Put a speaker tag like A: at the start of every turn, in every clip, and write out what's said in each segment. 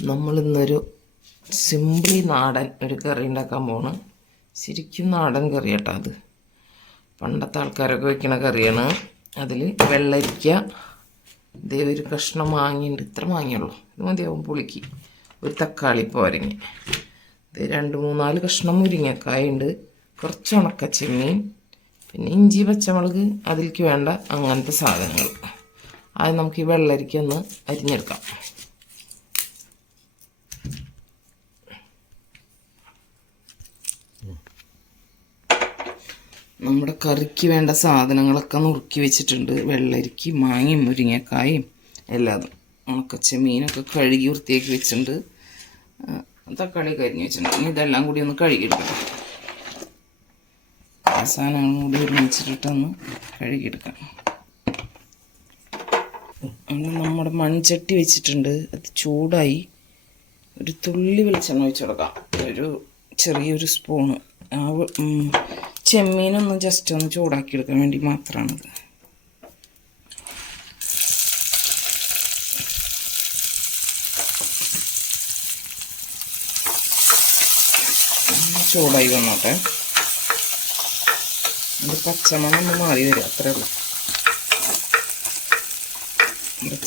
A: നമ്മൾ ഇന്നൊരു സിംപിളി നാടൻ ഒരു കറി ഉണ്ടാക്കാൻ പോണ്. ശരിക്കും നാടൻ കറി കേട്ടോ അത്. പണ്ടത്തെ ആൾക്കാരൊക്കെ വെക്കുന്ന കറിയാണ്. അതിൽ വെള്ളരിക്ക ഇതേ ഒരു കഷ്ണം മാങ്ങിയുണ്ട്. ഇത്ര മാങ്ങിയുള്ളൂ. ഇത് മതിയാവും പുളിക്ക്. ഒരു തക്കാളി പോരങ്ങി ഇത് രണ്ട് മൂന്നാൽ കഷ്ണം മുരിങ്ങക്കായ ഉണ്ട് കുറച്ച് ഉണക്ക ചെമ്മീൻ പിന്നെ ഇഞ്ചി പച്ചമുളക് അതിലേക്ക് വേണ്ട അങ്ങനത്തെ സാധനങ്ങൾ. അത് നമുക്ക് ഈ വെള്ളരിക്ക ഒന്ന് അരിഞ്ഞെടുക്കാം. നമ്മുടെ കറിക്ക് വേണ്ട സാധനങ്ങളൊക്കെ നുറുക്കി വെച്ചിട്ടുണ്ട്. വെള്ളരിക്ക് മാങ്ങയും മുരിങ്ങക്കായും എല്ലാതും. ഉണക്കച്ച മീനൊക്കെ കഴുകി വൃത്തിയാക്കി വെച്ചിട്ടുണ്ട്. തക്കാളി കരിഞ്ഞ് വെച്ചിട്ടുണ്ട്. ഇതെല്ലാം കൂടി ഒന്ന് കഴുകിയെടുക്കണം. സാധനങ്ങളും കൂടി ഒരുമിച്ചിട്ടൊന്ന് കഴുകിയെടുക്കാം. നമ്മുടെ മൺചട്ടി വെച്ചിട്ടുണ്ട്. അത് ചൂടായി ഒരു തുള്ളി വെളിച്ചെണ്ണ ഒഴിച്ചു കൊടുക്കാം. ഒരു ചെറിയൊരു സ്പൂണ്. ആ ചെമ്മീനൊന്ന് ജസ്റ്റ് ഒന്ന് ചൂടാക്കി എടുക്കാൻ വേണ്ടി മാത്രമാണിത് ഒന്ന് ചൂടായി വന്നോട്ടെ. ഇത് പച്ചമണം ഒന്ന് മാറി വരും അത്രേ ഉള്ളൂ.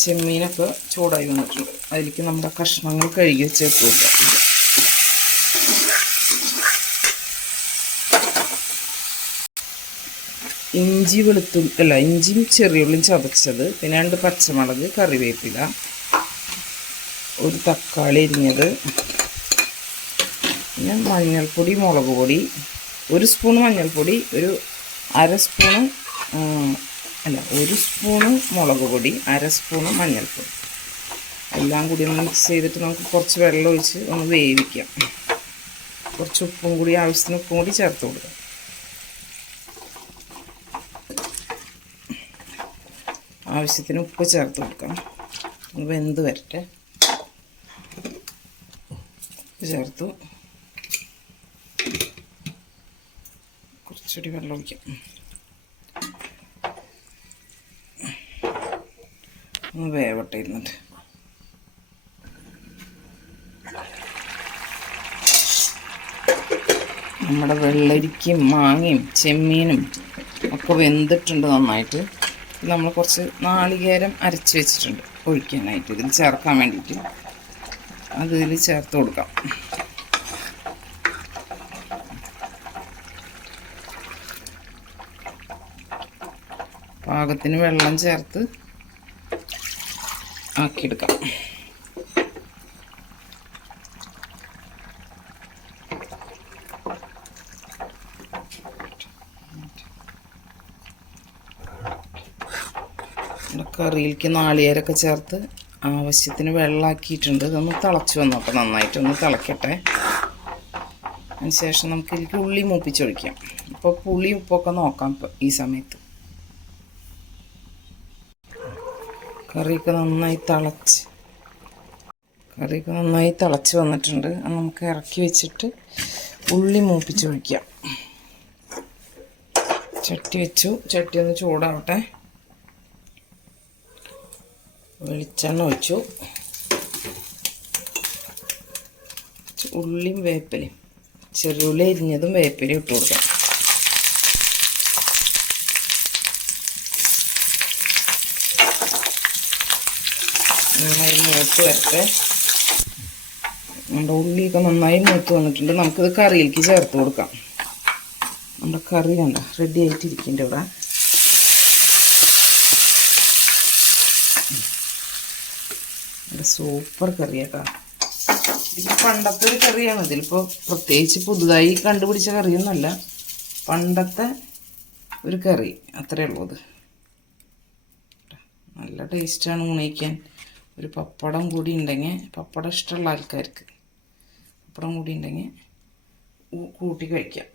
A: ചെമ്മീനൊക്കെ ചൂടായി വന്നിട്ടുണ്ട്. അതിലേക്ക് നമ്മുടെ കഷ്ണങ്ങൾ കഴുകി വെച്ച് ഇട്ട് കൊടുക്കാം ഇഞ്ചി വെളുത്തും അല്ല ഇഞ്ചിയും ചെറിയുള്ളിയും ചതച്ചത് പിന്നെ രണ്ട് പച്ചമുളക് കറിവേപ്പില ഒരു തക്കാളി എരിഞ്ഞത് പിന്നെ മഞ്ഞൾപ്പൊടി മുളക് പൊടി ഒരു സ്പൂൺ മഞ്ഞൾപ്പൊടി ഒരു അര സ്പൂണ് അല്ല ഒരു സ്പൂണ് മുളക് പൊടി അര സ്പൂണ് മഞ്ഞൾപ്പൊടി. എല്ലാം കൂടി ഒന്ന് മിക്സ് ചെയ്തിട്ട് നമുക്ക് കുറച്ച് വെള്ളം ഒഴിച്ച് ഒന്ന് വേവിക്കാം. കുറച്ച് ഉപ്പും കൂടി ആവശ്യത്തിന് ഉപ്പും കൂടി ചേർത്ത് കൊടുക്കാം. ആവശ്യത്തിന് ഉപ്പ് ചേർത്ത് കൊടുക്കാം ഒന്ന് വെന്ത് വരട്ടെ. ഉപ്പ് ചേർത്തു. കുറച്ചുകൂടി വെള്ളം ഒഴിക്കാം. ഒന്ന് വേവട്ടെ ഇരുന്നിട്ട് നമ്മുടെ വെള്ളരിക്കയും മാങ്ങയും ചെമ്മീനും ഒക്കെ വെന്തിട്ടുണ്ട് നന്നായിട്ട്. നമ്മൾ കുറച്ച് നാളികേരം അരച്ച് വെച്ചിട്ടുണ്ട് ഒഴിക്കാനായിട്ട്. ഇതിൽ ചേർക്കാൻ വേണ്ടിയിട്ട്. അത് ഇതിൽ ചേർത്ത് കൊടുക്കാം. പാകത്തിന് വെള്ളം ചേർത്ത് ആക്കിയെടുക്കാം. കറിയിലേക്ക് നാളികേരൊക്കെ ചേർത്ത് ആവശ്യത്തിന് വെള്ളമാക്കിയിട്ടുണ്ട് ഇതൊന്ന് തിളച്ച് വന്നപ്പോൾ നന്നായിട്ടൊന്ന് തിളക്കട്ടെ. അതിനുശേഷം നമുക്ക് ഇതിലേക്ക് ഉള്ളി മൂപ്പിച്ചൊഴിക്കാം. അപ്പോൾ പുളി ഉപ്പൊക്കെ നോക്കാം ഈ സമയത്ത്. കറിയൊക്കെ നന്നായി തിളച്ച്. കറിയൊക്കെ നന്നായി തിളച്ച് വന്നിട്ടുണ്ട്. നമുക്ക് ഇറക്കി വെച്ചിട്ട് ഉള്ളി മൂപ്പിച്ചൊഴിക്കാം. ചട്ടി വെച്ചു. ചട്ടി ഒന്ന് ചൂടാവട്ടെ. വെളിച്ചെണ്ണ ഒഴിച്ചു. ഉള്ളിയും വേപ്പിലയും ചെറുള്ളി അരിഞ്ഞതും വേപ്പിലയും ഇട്ട് കൊടുക്കാം. നന്നായി മൂത്ത് വരട്ടെ. നമ്മുടെ ഉള്ളിയൊക്കെ നന്നായി മൂത്ത് വന്നിട്ടുണ്ട്. നമുക്കിത് കറിയിലേക്ക് ചേർത്ത് കൊടുക്കാം. നമ്മുടെ കറി കണ്ട റെഡി ആയിട്ടിരിക്കുന്നുണ്ട് ഇവിടെ. സൂപ്പർ കറിയാട്ടാ. പണ്ടത്തെ ഒരു കറിയാണ്. ഇതിലിപ്പോൾ പ്രത്യേകിച്ച് പുതുതായി കണ്ടുപിടിച്ച കറിയൊന്നുമല്ല. പണ്ടത്തെ ഒരു കറി. അത്രേ ഉള്ളൂ അത്. നല്ല ടേസ്റ്റാണ് ഉണയിക്കാൻ. ഒരു പപ്പടം കൂടി ഉണ്ടെങ്കിൽ പപ്പടം ഇഷ്ടമുള്ള ആൾക്കാർക്ക് പപ്പടം കൂടി ഉണ്ടെങ്കിൽ കൂട്ടി കഴിക്കാം.